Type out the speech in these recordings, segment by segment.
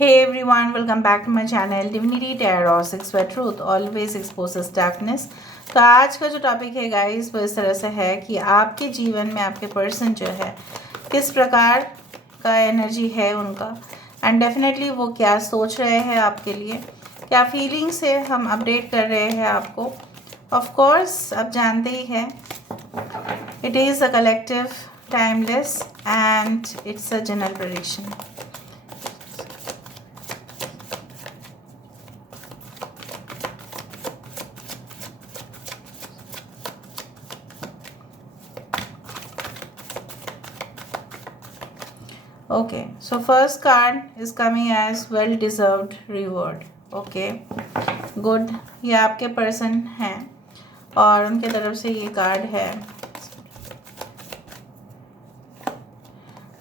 Hey everyone, welcome back to my channel Divinity Tarot 6 where truth always exposes darkness। तो आज का जो topic है गाइस वो इस तरह से है कि आपके जीवन में आपके पर्सन जो है किस प्रकार का एनर्जी है उनका, एंड डेफिनेटली वो क्या सोच रहे हैं आपके लिए, क्या फीलिंग्स है, हम अपडेट कर रहे हैं आपको। ऑफ कोर्स आप जानते ही हैं it is a collective, timeless and it's a general prediction. Okay, so first card is coming as well deserved reward. Okay, good। ये आपके पर्सन हैं और उनके तरफ से ये कार्ड है।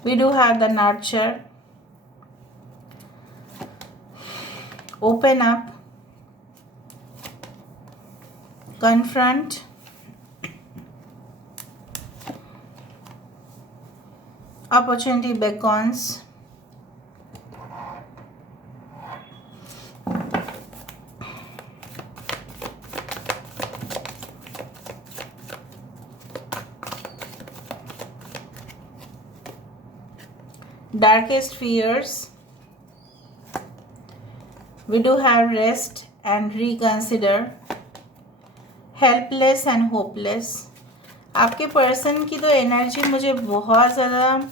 We do have the nurture, open up, confront, opportunity beckons, darkest fears, we do have rest and reconsider, helpless and hopeless। आपके पर्सन की तो एनर्जी मुझे बहुत ज़्यादा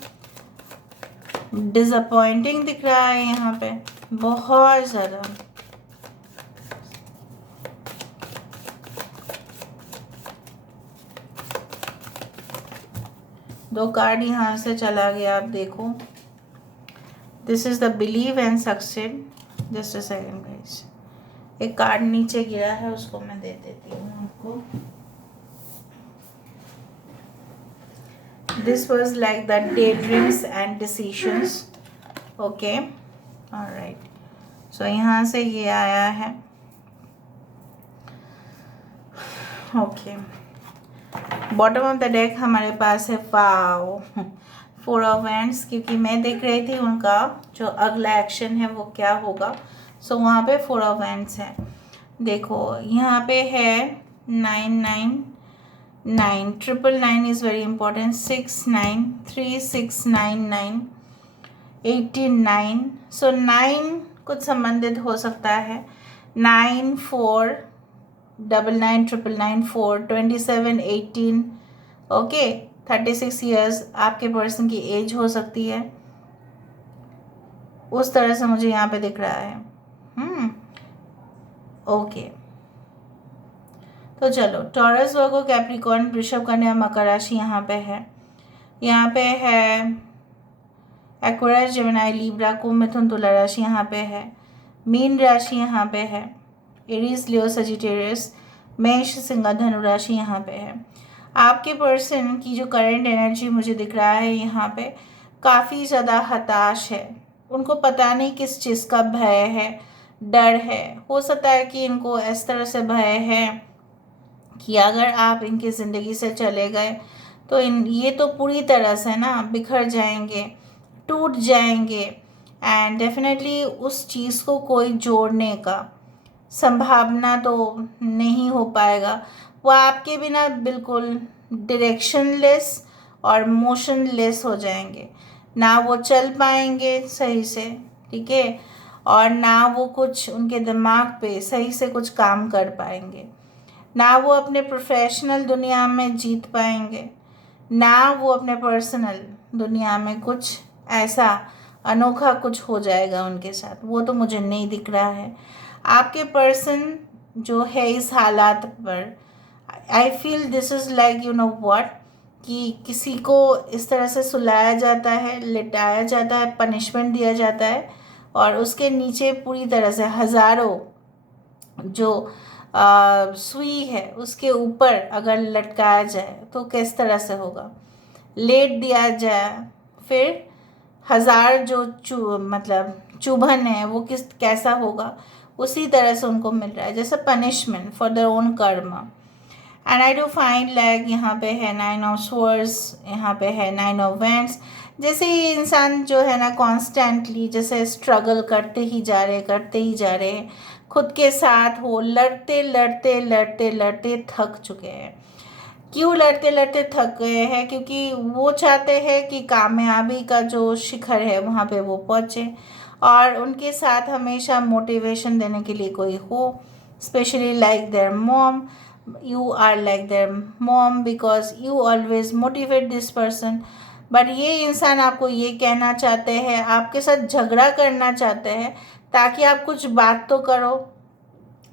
डिसअपॉइंटिंग दिख रहा है यहाँ पे, बहुत ज़्यादा। दो कार्ड यहाँ से चला गया, आप देखो। This is the believe and succeed. Just a second guys, एक कार्ड नीचे गिरा है उसको मैं दे देती हूँ आपको। This was like the daydreams and decisions. Okay, all right. So यहाँ से ये आया है। Okay. Bottom of the deck हमारे पास है वाओ, 4 ऑफ वैंड्स, क्योंकि मैं देख रही थी उनका जो अगला एक्शन है वो क्या होगा। सो वहाँ पे 4 ऑफ वैंड्स है। देखो यहाँ पे है 9 9 9 इज़ वेरी इंपॉर्टेंट, 6 9 3 6 9 9 18 9। सो 9 कुछ संबंधित हो सकता है। 9 4 9 9 9 9 4 27 18। ओके, 36 ईयर्स आपके पर्सन की एज हो सकती है, उस तरह से मुझे यहाँ पे दिख रहा है। ओके, तो चलो टॉरस, वर्गो, कैप्रिकॉर्न, वृषभ, कन्या, मकर राशि यहाँ पे है। यहाँ पे है एक्वेरियस, जेमिनी, लिब्रा, कुंभ, मिथुन, तुला राशि यहाँ पे है। मीन राशि यहाँ पे है। एरीज, लियो, सजिटेरियस, मेष, सिंह, धनु राशि यहाँ पे है। आपके पर्सन की जो करंट एनर्जी मुझे दिख रहा है यहाँ पे काफ़ी ज़्यादा हताश है। उनको पता नहीं किस चीज़ का भय है, डर है। हो सकता है कि इनको इस तरह से भय है कि अगर आप इनकी ज़िंदगी से चले गए तो ये तो पूरी तरह से ना बिखर जाएंगे, टूट जाएंगे, एंड डेफिनेटली उस चीज़ को कोई जोड़ने का संभावना तो नहीं हो पाएगा। वो आपके बिना बिल्कुल डायरेक्शनलेस और मोशनलेस हो जाएंगे, ना वो चल पाएंगे सही से, ठीक है, और ना वो कुछ उनके दिमाग पे सही से कुछ काम कर पाएंगे, ना वो अपने प्रोफेशनल दुनिया में जीत पाएंगे, ना वो अपने पर्सनल दुनिया में कुछ ऐसा अनोखा कुछ हो जाएगा उनके साथ। वो तो मुझे नहीं दिख रहा है। आपके पर्सन जो है इस हालात पर, I feel this is like you know what, कि किसी को इस तरह से सुलाया जाता है, लिटाया जाता है, पनिशमेंट दिया जाता है, और उसके नीचे पूरी तरह से हज़ारों जो सुई है उसके ऊपर अगर लटकाया जाए तो किस तरह से होगा, लेट दिया जाए, फिर हज़ार जो मतलब चुभन है वो कैसा होगा, उसी तरह से उनको मिल रहा है, जैसे पनिशमेंट फॉर देयर ओन कर्म। And I do find like यहाँ पे है 9 ऑफ स्वर्ड्स, यहाँ पे है 9 ऑफ वैंड्स, जैसे ये इंसान जो है ना कॉन्स्टेंटली जैसे स्ट्रगल करते ही जा रहे हैं, खुद के साथ वो लड़ते लड़ते लड़ते लड़ते थक चुके हैं। क्यों लड़ते लड़ते थक गए हैं? क्योंकि वो चाहते हैं कि कामयाबी का जो शिखर है वहाँ पे वो पहुँचे, और उनके साथ हमेशा मोटिवेशन देने के लिए कोई हो, specially like their mom. You are like their mom because you always motivate this person. But ये इंसान आपको ये कहना चाहते हैं, आपके साथ झगड़ा करना चाहते हैं ताकि आप कुछ बात तो करो।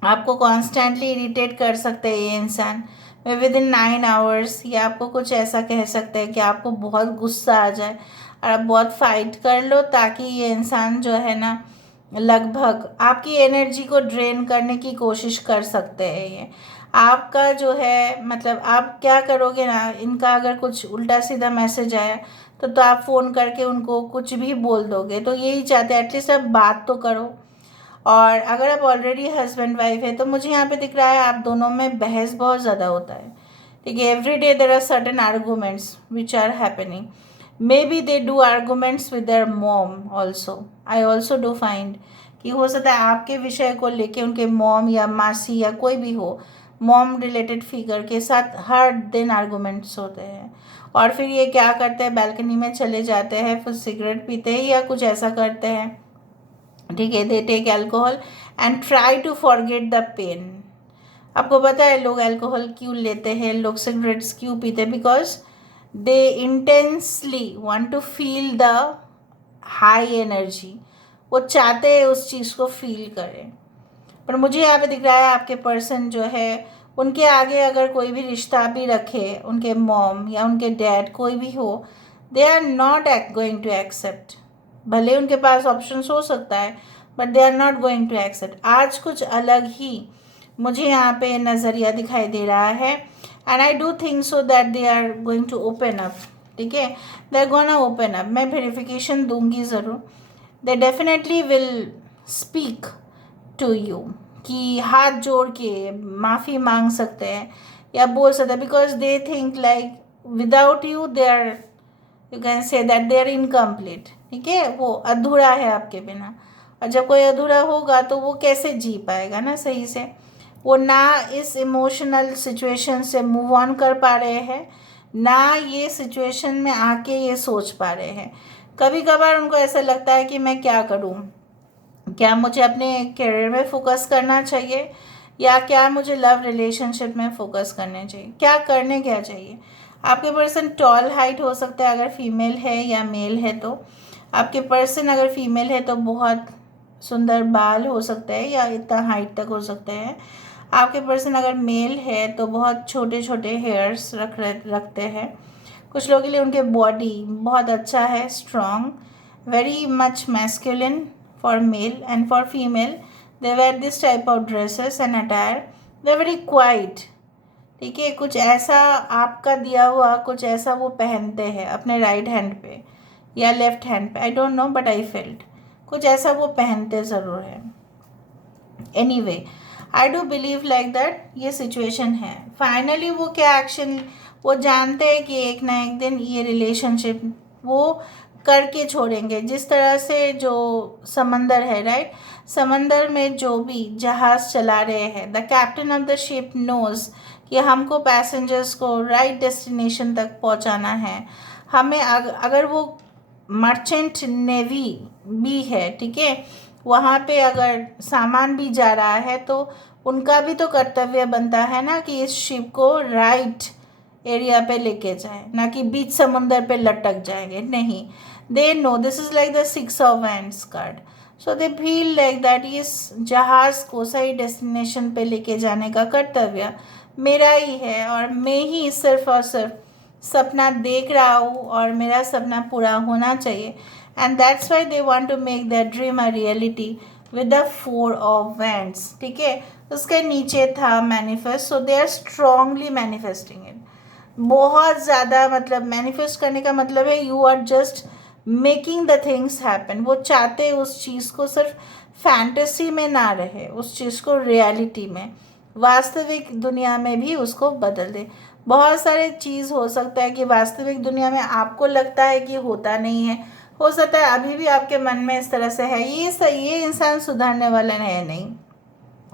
आपको कॉन्स्टेंटली इरिटेट कर सकते हैं ये इंसान। विद इन 9 आवर्स ये आपको कुछ ऐसा कह सकते हैं कि आपको बहुत गुस्सा आ जाए और आप बहुत फाइट कर लो, ताकि ये इंसान जो है ना लगभग आपकी एनर्जी को ड्रेन करने की कोशिश कर सकते हैं। ये आपका जो है मतलब आप क्या करोगे ना, इनका अगर कुछ उल्टा सीधा मैसेज आया तो आप फ़ोन करके उनको कुछ भी बोल दोगे। तो यही चाहते हैं एटलीस्ट आप बात तो करो। और अगर आप ऑलरेडी हस्बैंड वाइफ है तो मुझे यहाँ पे दिख रहा है आप दोनों में बहस बहुत ज़्यादा होता है। ठीक है, every day there are certain arguments which are happening. Maybe they do arguments with their mom also. I also do find कि हो सकता है आपके विषय को लेके उनके मॉम या मासी या कोई भी हो, मॉम रिलेटेड फिगर के साथ हर दिन आर्गूमेंट्स होते हैं। और फिर ये क्या करते हैं, बैल्कनी में चले जाते हैं, फिर सिगरेट पीते हैं या कुछ ऐसा करते हैं। ठीक है, they take alcohol and try to forget the pain. आपको पता है लोग अल्कोहल क्यों लेते हैं, लोग सिगरेट्स क्यों पीते हैं? Because they intensely want to feel the high energy. वो चाहते हैं उस चीज़ को फील करें। पर मुझे यहाँ पे दिख रहा है आपके पर्सन जो है उनके आगे अगर कोई भी रिश्ता भी रखे, उनके मॉम या उनके डैड कोई भी हो, they are not going to accept. भले उनके पास ऑप्शंस हो सकता है but they are not going to accept. आज कुछ अलग ही मुझे यहाँ पे नज़रिया दिखाई दे रहा है, and I do think so that they are going to open up. ठीक है, they are gonna open up. मैं वेरिफिकेशन दूंगी ज़रूर। They definitely will speak to you कि हाथ जोड़ के माफ़ी मांग सकते हैं या बोल सकते हैं, because they think like without you they are, you can say that they are incomplete. ठीक है, वो अधूरा है आपके बिना, और जब कोई अधूरा होगा तो वो कैसे जी पाएगा ना सही से। वो ना इस इमोशनल सिचुएशन से मूव ऑन कर पा रहे हैं, ना ये सिचुएशन में आके ये सोच पा रहे हैं। कभी कभार उनको ऐसा लगता है कि मैं क्या करूं, क्या मुझे अपने करियर में फोकस करना चाहिए या क्या मुझे लव रिलेशनशिप में फोकस करने चाहिए, क्या करने क्या चाहिए। आपके पर्सन टॉल हाइट हो सकता है अगर फीमेल है, या मेल है तो आपके पर्सन अगर फीमेल है तो बहुत सुंदर बाल हो सकते हैं या इतना हाइट तक हो सकते हैं। आपके पर्सन अगर मेल है तो बहुत छोटे छोटे हेयर्स रखते हैं। कुछ लोगों के लिए उनके बॉडी बहुत अच्छा है, strong, very much masculine for male, and for female they wear this type of dresses and attire. They are very quiet. ठीक है, कुछ ऐसा आपका दिया हुआ कुछ ऐसा वो पहनते हैं अपने राइट हैंड पे या लेफ्ट हैंड पे, I don't know but I felt कुछ ऐसा वो पहनते ज़रूर है। Anyway I do believe like that ये सिचुएशन है। फाइनली वो क्या एक्शन, वो जानते हैं कि एक ना एक दिन ये रिलेशनशिप वो करके छोड़ेंगे। जिस तरह से जो समंदर है, राइट, समंदर में जो भी जहाज़ चला रहे हैं, the captain of the ship knows कि हमको पैसेंजर्स को राइट डेस्टिनेशन तक पहुंचाना है। हमें अगर वो मर्चेंट नेवी भी है, ठीक है, वहाँ पे अगर सामान भी जा रहा है तो उनका भी तो कर्तव्य बनता है ना कि इस शिप को राइट एरिया पे लेके जाए, ना कि बीच समुंदर पे लटक जाएंगे। नहीं, they know this is like the 6 of wands card. So they feel like that इस जहाज़ को सही डेस्टिनेशन पे लेके जाने का कर्तव्य मेरा ही है, और मैं ही सिर्फ और सिर्फ सपना देख रहा हूँ और मेरा सपना पूरा होना चाहिए। And that's why they want to make that dream a reality with the 4 of wands. ठीक है, उसके नीचे था manifest, so they are strongly manifesting it. बहुत ज़्यादा, मतलब मैनिफेस्ट करने का मतलब है you are just making the things happen. वो चाहते उस चीज़ को सिर्फ फैंटेसी में ना रहे, उस चीज़ को रियलिटी में, वास्तविक दुनिया में भी उसको बदल दे। बहुत सारे चीज़ हो सकता है कि वास्तविक दुनिया में आपको लगता है कि होता नहीं है, हो सकता है अभी भी आपके मन में इस तरह से है। ये इंसान सुधरने वाला है नहीं,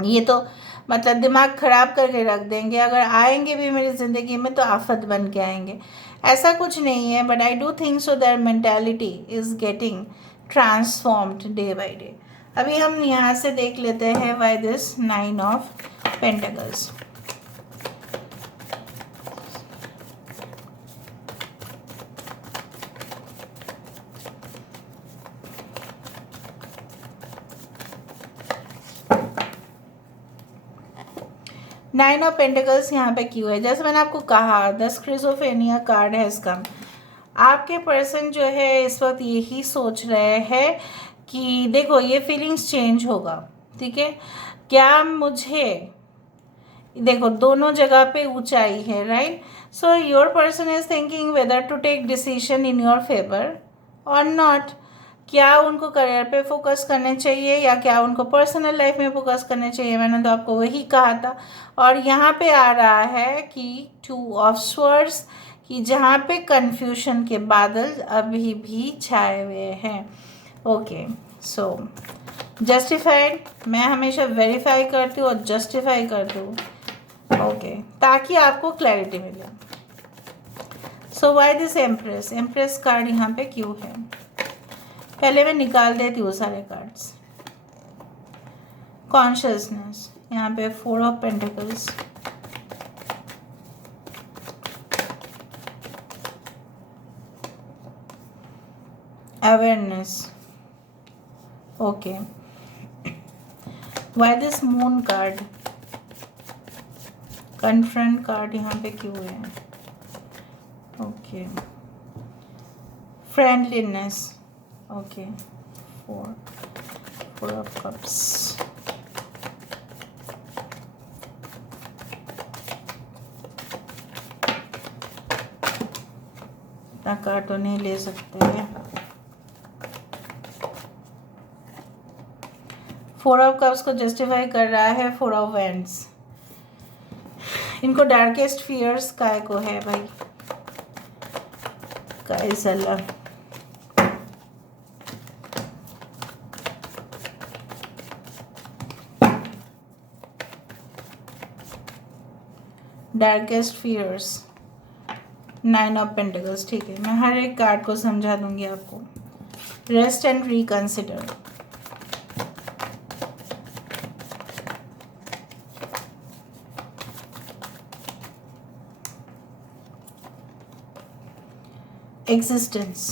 ये तो मतलब दिमाग ख़राब करके रख देंगे, अगर आएंगे भी मेरी ज़िंदगी में तो आफत बन के आएंगे। ऐसा कुछ नहीं है, but I do think so that mentality is getting transformed day by day. अभी हम यहाँ से देख लेते हैं why this 9 of pentacles. Nine of pentacles यहाँ पे क्यों है? जैसे मैंने आपको कहा, the schizophrenia card has come. आपके पर्सन जो है इस वक्त यही सोच रहे हैं कि देखो ये फीलिंग्स चेंज होगा, ठीक है। क्या मुझे देखो दोनों जगह पे ऊंचाई है, right. So your person is thinking whether to take decision in your favour और नॉट। क्या उनको करियर पे फोकस करने चाहिए या क्या उनको पर्सनल लाइफ में फोकस करने चाहिए? मैंने तो आपको वही कहा था। और यहाँ पे आ रहा है कि 2 ऑफ स्वर्ड्स, कि जहाँ पे कन्फ्यूजन के बादल अभी भी छाए हुए हैं। ओके, सो जस्टिफाइड, मैं हमेशा वेरीफाई करती हूँ और जस्टिफाई करती हूँ, ओके, ताकि आपको क्लैरिटी मिले। So why this empress? Empress card यहाँ पे क्यों है? पहले मैं निकाल देती हूँ सारे कार्ड्स। कॉन्शियसनेस, यहाँ पे 4 of pentacles, awareness, okay. Why this moon card? Confront card यहाँ पे क्यों है? Okay, friendliness, okay, 4 of cups, इतना कार्ड तो नहीं ले सकते हैं। 4 ऑफ कप्स को जस्टिफाई कर रहा है 4 ऑफ वैंड्स। इनको डार्केस्ट फियर्स काय को है भाई? काइसला, डार्केस्ट फियर्स, 9 ऑफ पेंटिकल्स, ठीक है। मैं हर एक कार्ड को समझा दूंगी आपको। Rest and reconsider, existence,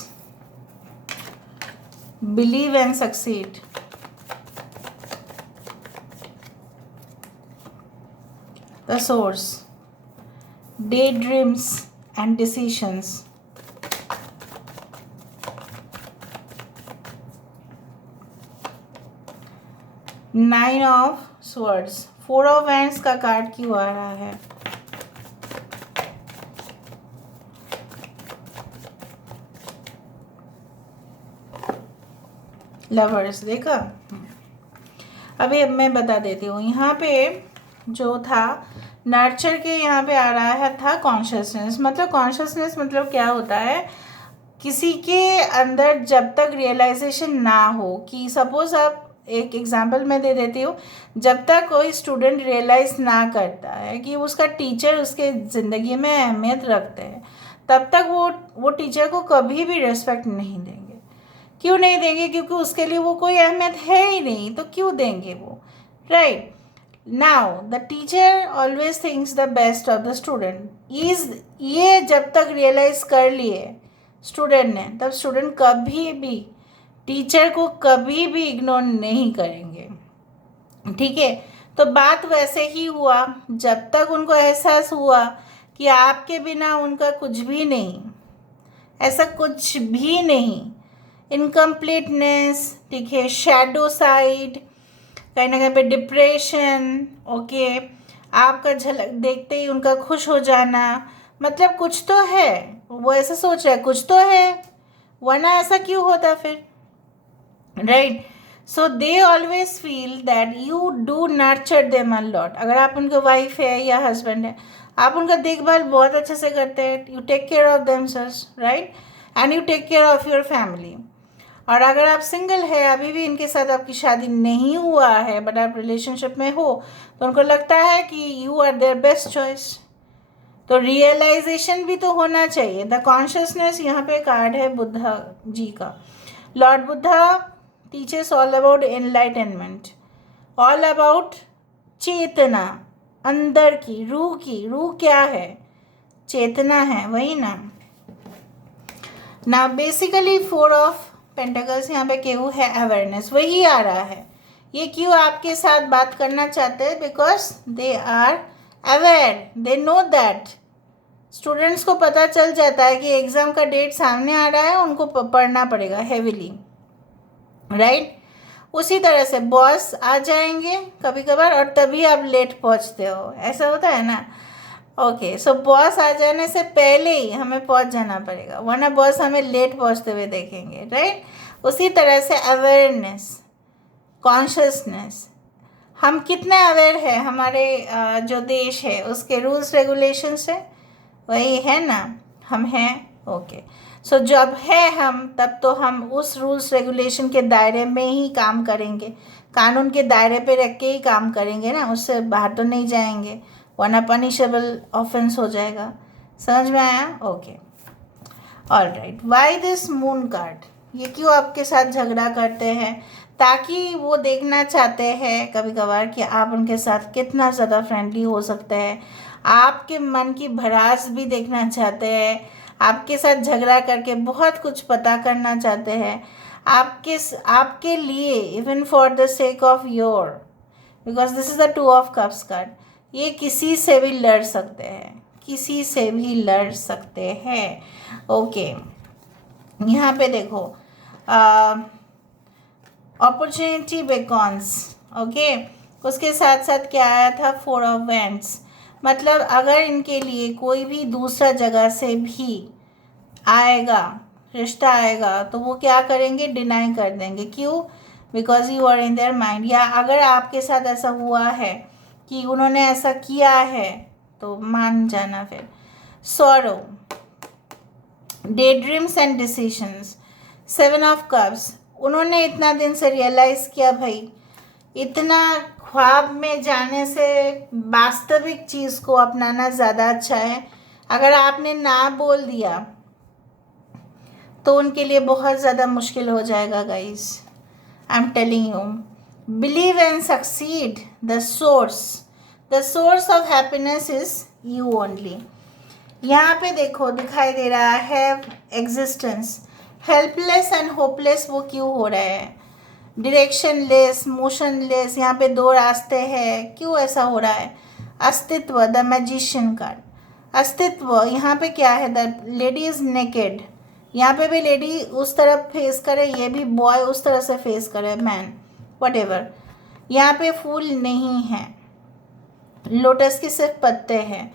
believe and succeed, the source, daydreams and decisions, 9 of swords, 4 of wands का कार्ड क्यों आ रहा है? लवर्स, देखा? अभी अब मैं बता देती हूँ। यहाँ पे जो था नर्चर के, यहाँ पे आ रहा है था कॉन्शियसनेस। मतलब कॉन्शियसनेस मतलब क्या होता है? किसी के अंदर जब तक रियलाइजेशन ना हो कि सपोज आप, एक एग्जांपल मैं दे देती हूँ, जब तक कोई स्टूडेंट रियलाइज ना करता है कि उसका टीचर उसके ज़िंदगी में अहमियत रखते हैं, तब तक वो टीचर को कभी भी रिस्पेक्ट नहीं देंगे। क्यों नहीं देंगे? क्योंकि उसके लिए वो कोई अहमियत है ही नहीं, तो क्यों देंगे वो, right. Now the teacher always thinks the best of the student is, ये जब तक रियलाइज कर लिए स्टूडेंट ने, तब स्टूडेंट कभी भी टीचर को कभी भी इग्नोर नहीं करेंगे, ठीक है। तो बात वैसे ही हुआ, जब तक उनको एहसास हुआ कि आपके बिना उनका कुछ भी नहीं, ऐसा कुछ भी नहीं, इनकम्प्लीटनेस, ठीक है, शैडो साइड, कहीं ना कहीं पे डिप्रेशन, ओके, आपका झलक देखते ही उनका खुश हो जाना, मतलब कुछ तो है, वो ऐसा सोच रहा है कुछ तो है, वरना ऐसा क्यों होता फिर, right. So they always feel that you do nurture them a lot. अगर आप उनके वाइफ है या हस्बैंड है, आप उनका देखभाल बहुत अच्छे से करते हैं, you take care of themselves, right, and you take care of your family. और अगर आप सिंगल है, अभी भी इनके साथ आपकी शादी नहीं हुआ है बट आप रिलेशनशिप में हो, तो उनको लगता है कि you are their best choice. तो रियलाइजेशन भी तो होना चाहिए। द कॉन्शियसनेस, यहाँ पे कार्ड है बुद्धा जी का। Lord Buddha teachers all about enlightenment, all about चेतना, अंदर की रूह क्या है? चेतना है, वही ना बेसिकली 4 ऑफ पेंटिकल्स यहाँ पे केहू है, अवेयरनेस वही आ रहा है। ये क्यों आपके साथ बात करना चाहते हैं? Because they are aware, they know that. Students को पता चल जाता है कि एग्ज़ाम का डेट सामने आ रहा है, उनको पढ़ना पड़ेगा हेविली, राइट। उसी तरह से बॉस आ जाएंगे कभी कभार और तभी आप लेट पहुंचते हो, ऐसा होता है ना। ओके, सो बॉस आ जाने से पहले ही हमें पहुंच जाना पड़ेगा, वरना बॉस हमें लेट पहुंचते हुए देखेंगे, राइट। उसी तरह से अवेयरनेस, कॉन्शियसनेस, हम कितने अवेयर है हमारे जो देश है उसके रूल्स रेगुलेशन से, वही है ना, हम हैं। ओके, सो जब है हम, तब तो हम उस रूल्स रेगुलेशन के दायरे में ही काम करेंगे, कानून के दायरे पे रख के ही काम करेंगे ना, उससे बाहर तो नहीं जाएंगे, वरना पनिशेबल ऑफेंस हो जाएगा। समझ में आया? Okay, all right. Why this moon card, ये क्यों आपके साथ झगड़ा करते हैं? ताकि वो देखना चाहते हैं कभी कभार कि आप उनके साथ कितना ज़्यादा फ्रेंडली हो सकते हैं, आपके मन की भड़ास भी देखना चाहते हैं, आपके साथ झगड़ा करके बहुत कुछ पता करना चाहते हैं, आपके लिए, even for the sake of your, because this is the 2 of cups card. ये किसी से भी लड़ सकते हैं, किसी से भी लड़ सकते हैं। ओके, यहाँ पे देखो अपॉर्चुनिटी बेकॉन्स, ओके, उसके साथ साथ क्या आया था? 4 ऑफ वैंड्स। मतलब अगर इनके लिए कोई भी दूसरा जगह से भी आएगा, रिश्ता आएगा, तो वो क्या करेंगे? डिनाई कर देंगे। क्यों? Because you are in their mind. या अगर आपके साथ ऐसा हुआ है कि उन्होंने ऐसा किया है, तो मान जाना फिर। Sorrow, day dreams and decisions, 7 of cups, उन्होंने इतना दिन से रियलाइज़ किया, भाई इतना ख्वाब में जाने से वास्तविक चीज़ को अपनाना ज़्यादा अच्छा है। अगर आपने ना बोल दिया तो उनके लिए बहुत ज़्यादा मुश्किल हो जाएगा guys, I am telling you. Believe and succeed, the source of happiness is you only. यहाँ पे देखो दिखाई दे रहा है एग्जिस्टेंस, हेल्पलेस एंड होपलेस वो क्यों हो रहे हैं? डायरेक्शनलेस, मोशनलेस, यहाँ पे 2 रास्ते हैं, क्यों ऐसा हो रहा है? अस्तित्व, द मैजिशियन कार्ड, अस्तित्व। यहाँ पे क्या है? द लेडी इज नेकेड, यहाँ पे भी लेडी उस तरफ फेस करे, ये भी बॉय उस तरह से फेस करे, मैन, व्हाटएवर। यहाँ पे फूल नहीं है, लोटस के सिर्फ पत्ते हैं।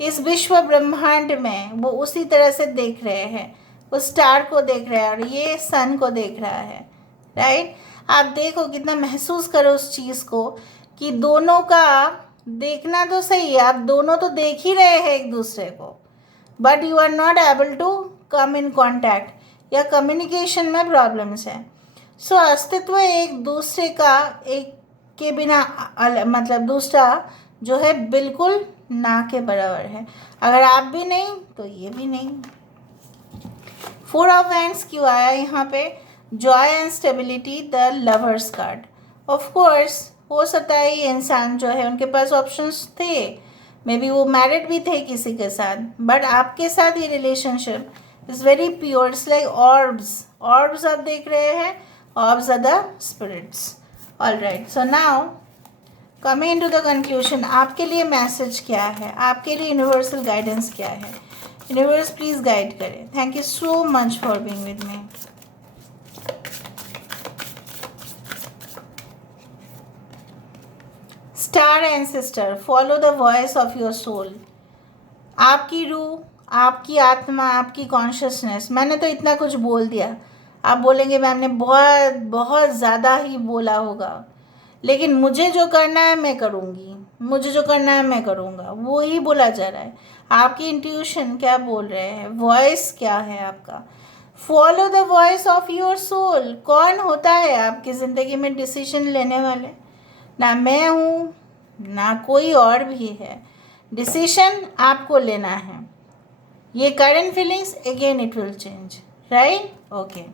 इस विश्व ब्रह्मांड में वो उसी तरह से देख रहे हैं, उस स्टार को देख रहे हैं और ये सन को देख रहा है, राइट। आप देखो कितना महसूस करो उस चीज़ को कि दोनों का देखना तो सही है, आप दोनों तो देख ही रहे हैं एक दूसरे को, but you are not able to come in contact, या कम्युनिकेशन में प्रॉब्लम्स है। सो अस्तित्व एक दूसरे का, एक के बिना मतलब दूसरा जो है बिल्कुल ना के बराबर है। अगर आप भी नहीं तो ये भी नहीं। 4 ऑफ वैंड्स क्यों आया यहाँ पे? Joy and stability, the lovers card. Of course हो सकता है ये इंसान जो है उनके पास ऑप्शंस थे, मे बी वो मैरिड भी थे किसी के साथ, बट आपके साथ ये relationship is very pure. It's like orbs आप देख रहे हैं, orbs are the spirits. All right, so now coming into the conclusion, आपके लिए मैसेज क्या है? आपके लिए यूनिवर्सल गाइडेंस क्या है? यूनिवर्स प्लीज गाइड करें। Thank you so much for being with me. Star ancestor, follow the voice of your soul. आपकी रूह, आपकी आत्मा, आपकी कॉन्शियसनेस। मैंने तो इतना कुछ बोल दिया, आप बोलेंगे मैम ने बहुत बहुत ज़्यादा ही बोला होगा, लेकिन मुझे जो करना है मैं करूँगी, मुझे जो करना है मैं करूँगा, वो ही बोला जा रहा है। आपकी इंट्यूशन क्या बोल रहे हैं, वॉइस क्या है आपका। Follow the voice of your soul. कौन होता है आपकी ज़िंदगी में डिसीजन लेने वाले? ना मैं हूँ, ना कोई और भी है। डिसीजन आपको लेना है। ये current feelings again it will change, right? Okay,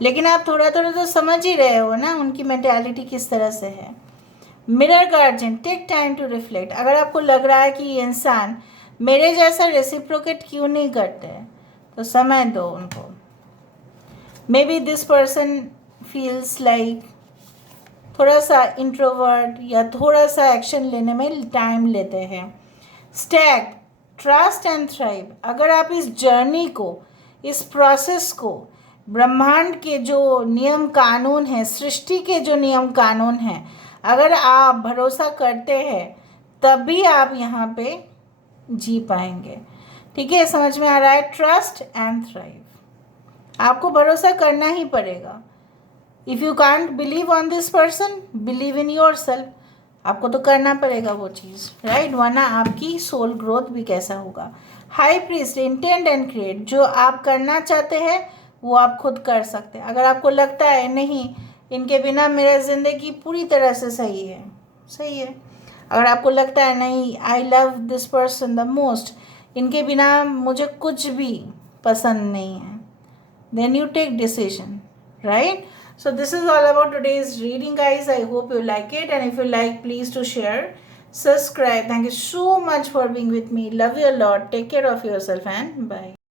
लेकिन आप थोड़ा थोड़ा तो समझ ही रहे हो ना उनकी मेंटालिटी किस तरह से है। Mirror guardian, take time to reflect. अगर आपको लग रहा है कि ये इंसान मेरे जैसा रेसिप्रोकेट क्यों नहीं करते, तो समय दो उनको। May be this person feels like थोड़ा सा इंट्रोवर्ट या थोड़ा सा एक्शन लेने में टाइम लेते हैं। Stag, trust and thrive. अगर आप इस जर्नी को, इस प्रोसेस को, ब्रह्मांड के जो नियम कानून हैं, सृष्टि के जो नियम कानून हैं, अगर आप भरोसा करते हैं तभी आप यहाँ पे जी पाएंगे। ठीक है, समझ में आ रहा है? Trust and thrive. आपको भरोसा करना ही पड़ेगा। If you can't believe on this person, believe in your self. आपको तो करना पड़ेगा वो चीज़, राइट? वरना आपकी सोल ग्रोथ भी कैसा होगा। High priest, intent and create. जो आप करना चाहते हैं वो आप खुद कर सकते हैं। अगर आपको लगता है नहीं इनके बिना मेरा ज़िंदगी पूरी तरह से सही है, सही है। अगर आपको लगता है नहीं I love this person the most, इनके बिना मुझे कुछ भी पसंद नहीं है, then you take decision, right? So this is all about today's reading, guys. I hope you like it, and if you like, please to share, subscribe. Thank you so much for being with me. Love you a lot. Take care of yourself and bye.